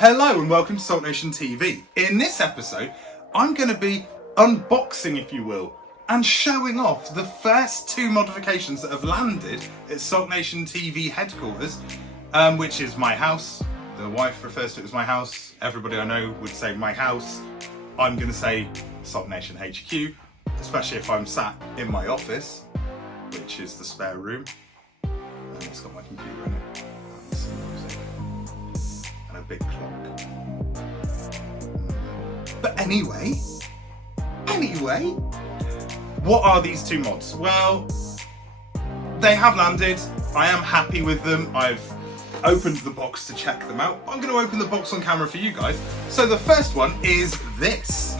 Hello and welcome to SULKNATIONtv. In this episode, I'm going to be unboxing, if you will, and showing off the first two modifications that have landed at SULKNATIONtv headquarters, which is my house. The wife refers to it as my house. Everybody I know would say my house. I'm going to say SULKNATION HQ, especially if I'm sat in my office, which is the spare room. And it's got my computer in it. And some music. And a big clock. But anyway, what are these two mods? Well, they have landed. I am happy with them. I've opened the box to check them out. I'm going to open the box on camera for you guys. So the first one is this.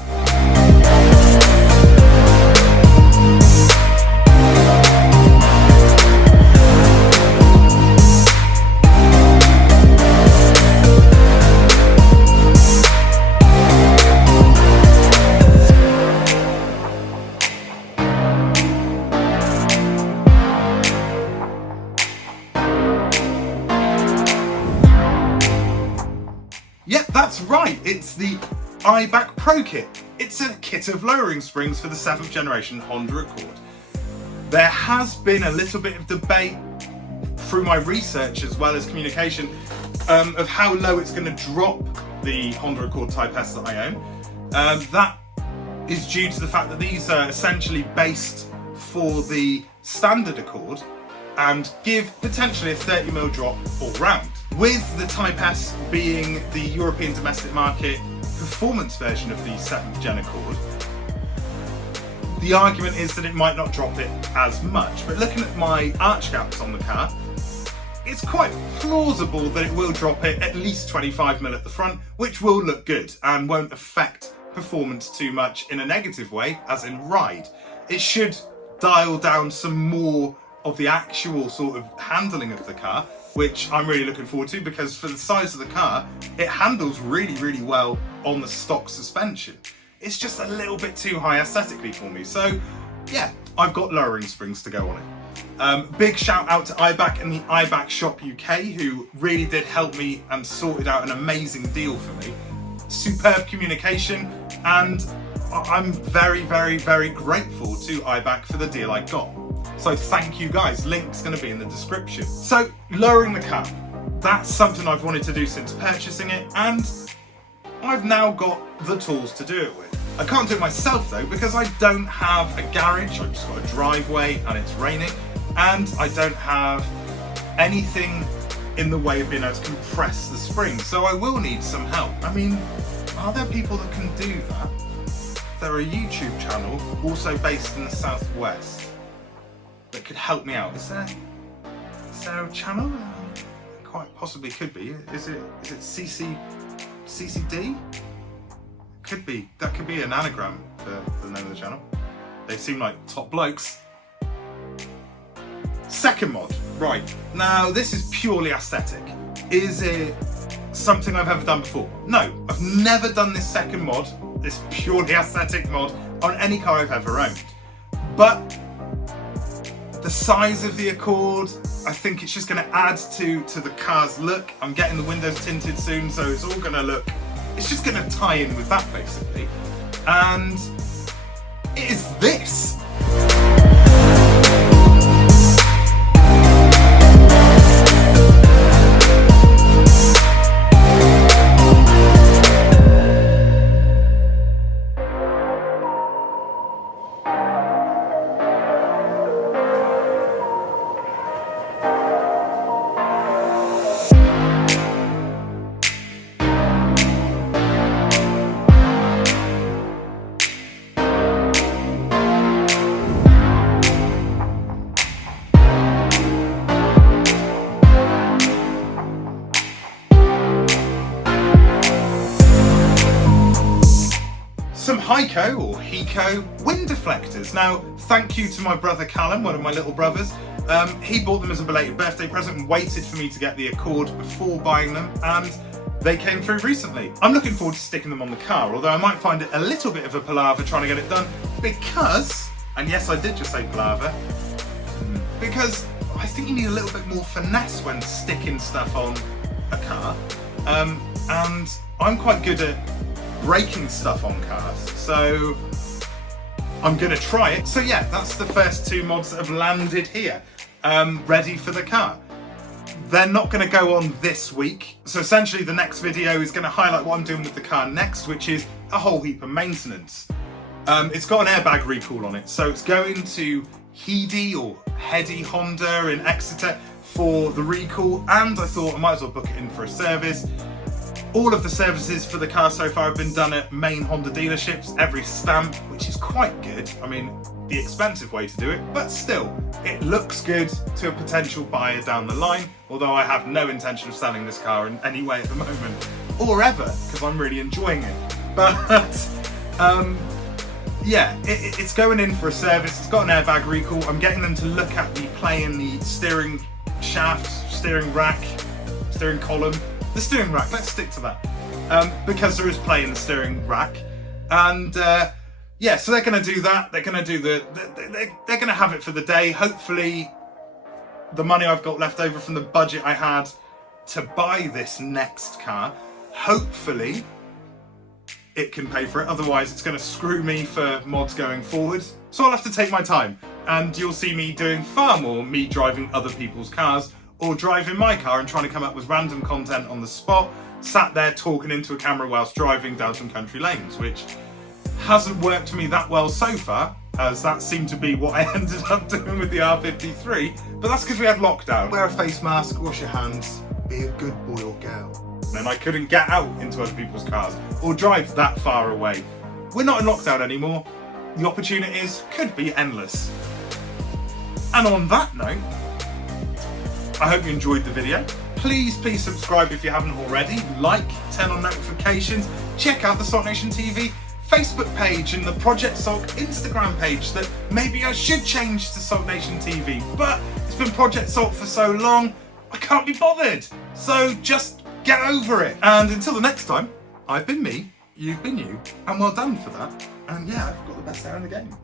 Yep, that's right, it's the iBack Pro Kit. It's a kit of lowering springs for the 7th generation Honda Accord. There has been a little bit of debate through my research as well as communication of how low it's going to drop the Honda Accord Type S that I own. That is due to the fact that these are essentially based for the standard Accord and give potentially a 30mm drop all round. With the Type S being the European domestic market performance version of the 7th gen Accord, the argument is that it might not drop it as much. But looking at my arch gaps on the car, it's quite plausible that it will drop it at least 25mm at the front, which will look good and won't affect performance too much in a negative way, as in ride. It should dial down some more of the actual sort of handling of the car, which I'm really looking forward to, because for the size of the car, it handles really well on the stock suspension. It's just a little bit too high aesthetically for me. So yeah, I've got lowering springs to go on it. Big shout out to iBack and the iBack Shop UK, who really did help me and sorted out an amazing deal for me. Superb communication, and I'm very grateful to iBack for the deal I got. So thank you guys, link's going to be in the description. So lowering the car, that's something I've wanted to do since purchasing it, and I've now got the tools to do it with. I can't do it myself though, because I don't have a garage, I've just got a driveway and it's raining, and I don't have anything in the way of being able to compress the springs, so I will need some help. I mean, are there people that can do that? They're a YouTube channel, also based in the southwest, that could help me out. Is there a channel? Quite possibly could be. Is it CCD? Could be. That could be an anagram for the name of the channel. They seem like top blokes. Second mod. Right. Now this is purely aesthetic. Is it something I've ever done before? No, I've never done this second mod, this purely aesthetic mod, on any car I've ever owned. But the size of the Accord, I think it's just going to add to the car's look. I'm getting the windows tinted soon, so it's all going to look, it's just going to tie in with that basically. And it is this. Some Hyco or Heco wind deflectors. Now, thank you to my brother Callum, one of my little brothers. He bought them as a belated birthday present and waited for me to get the Accord before buying them, and they came through recently. I'm looking forward to sticking them on the car, although I might find it a little bit of a palaver trying to get it done, because, and yes, I did just say palaver, because I think you need a little bit more finesse when sticking stuff on a car. and I'm quite good at breaking stuff on cars, so I'm gonna try it. So yeah, that's the first 2 mods that have landed here, ready for the car. They're not going to go on this week, so essentially the next video is going to highlight what I'm doing with the car next, which is a whole heap of maintenance. It's got an airbag recall on it, so it's going to Heady or Heady Honda in Exeter for the recall, and I thought I might as well book it in for a service. All of the services for the car so far have been done at main Honda dealerships, every stamp, which is quite good. I mean, the expensive way to do it, but still, it looks good to a potential buyer down the line, although I have no intention of selling this car in any way at the moment, or ever, because I'm really enjoying it. But, yeah, it's going in for a service. It's got an airbag recall. I'm getting them to look at the play in the steering shaft, steering rack, steering column, the steering rack, let's stick to that, because there is play in the steering rack. And yeah, so they're going to do that. They're going to do they're going to have it for the day. Hopefully the money I've got left over from the budget I had to buy this next car, hopefully it can pay for it. Otherwise it's going to screw me for mods going forward. So I'll have to take my time, and you'll see me doing far more me driving other people's cars, or driving my car and trying to come up with random content on the spot, sat there talking into a camera whilst driving down some country lanes, which hasn't worked for me that well so far, as that seemed to be what I ended up doing with the R53, but that's because we had lockdown. Wear a face mask, wash your hands, be a good boy or girl. And I couldn't get out into other people's cars or drive that far away. We're not in lockdown anymore. The opportunities could be endless. And on that note, I hope you enjoyed the video. Please subscribe if you haven't already. Like, turn on notifications. Check out the SULKNATIONtv Facebook page and the Project Sulk Instagram page that maybe I should change to SULKNATIONtv, but it's been Project Sulk for so long, I can't be bothered. So just get over it. And until the next time, I've been me, you've been you, and well done for that. And yeah, I've got the best hair in the game.